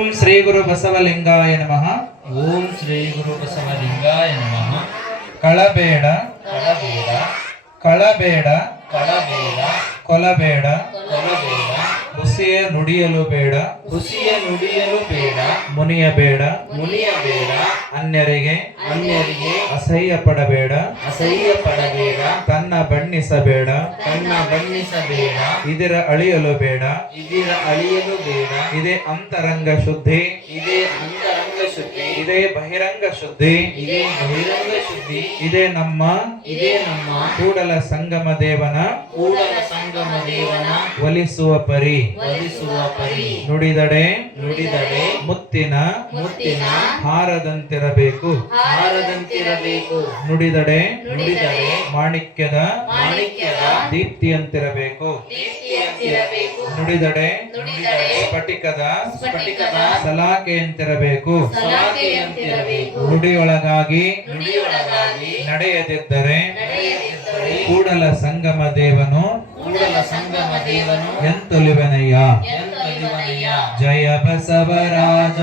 ಓಂ ಶ್ರೀ ಗುರು ಬಸವಲಿಂಗಾಯ ನಮಃ. ಓಂ ಶ್ರೀ ಗುರು ಬಸವಲಿಂಗಾಯ ನಮಃ. ಕಳಬೇಡ ಕಳಬೇಡ ಕಳಬೇಡ ಕಳಬೇಡ ಕೊಲಬೇಡ ಕೊಲಬೇಡ ಹುಸಿಯ ನುಡಿಯಲು ಬೇಡ ಹುಸಿಯ ನುಡಿಯಲು ಬೇಡ ಮುನಿಯಬೇಡ ಮುನಿಯಬೇಡ ಅನ್ಯರಿಗೆ ಅನ್ಯರಿಗೆ ಅಸಹ್ಯ ಪಡಬೇಡ ಅಸಹ್ಯ ಪಡಬೇಡ ತನ್ನ ಬಣ್ಣಿಸಬೇಡ ಕಣ್ಣ ಬಣ್ಣಿಸಬೇಡ ಇದರ ಅಳಿಯಲು ಬೇಡ ಇದರ ಅಳಿಯಲು ಬೇಡ ಇದೇ ಅಂತರಂಗ ಶುದ್ಧಿ ಇದೇ ಅಂತರಂಗ ಶುದ್ಧಿ ಇದೇ ಬಹಿರಂಗ ಶುದ್ಧಿ ಇದೇ ಬಹಿರಂಗ ಶುದ್ಧಿ ಇದೇ ನಮ್ಮ ಇದೇ ನಮ್ಮ ಕೂಡಲ ಸಂಗಮ ದೇವನ ಕೂಡಲ ಸಂಗಮ ದೇವನ ಒಲಿಸುವ ಪರಿ ಒಲಿಸುವ ಪರಿ ನುಡಿದಡೆ ನುಡಿದಡೆ ಮುತ್ತಿನ ಮುತ್ತಿನ ಹಾರದಂತಿರಬೇಕು ಹಾರದಂತಿರಬೇಕು ನುಡಿದಡೆ ನುಡಿದಡೆ ಮಾಣಿಕ್ಯದ ಮಾಣಿಕ್ಯದ ದೀಪ್ತಿಯಂತಿರಬೇಕು ದೀಪ್ತಿಯಂತಿರಬೇಕು ನುಡಿದಡೆ ನುಡಿದಡೆ ಸ್ಫಟಿಕದ ಸ್ಫಟಿಕದ ಸಲಾಕೆಯಂತಿರಬೇಕು ಸಲಾಕೆಯಂತಿರಬೇಕು ನುಡಿಯೊಳಗಾಗಿ ನುಡಿಯೊಳಗಾಗಿ ನಡೆಯದಿದ್ದರೆ ನಡೆಯದಿದ್ದರೆ ಕೂಡಲ ಸಂಗಮ ದೇವನು ಕೂಡಲ ಸಂಗಮ ದೇವನು ಎಂತೊಲಿವನಯ್ಯ. ಎಂತೊಲಿವನಯ್ಯ. ಜಯ ಬಸವರಾಜ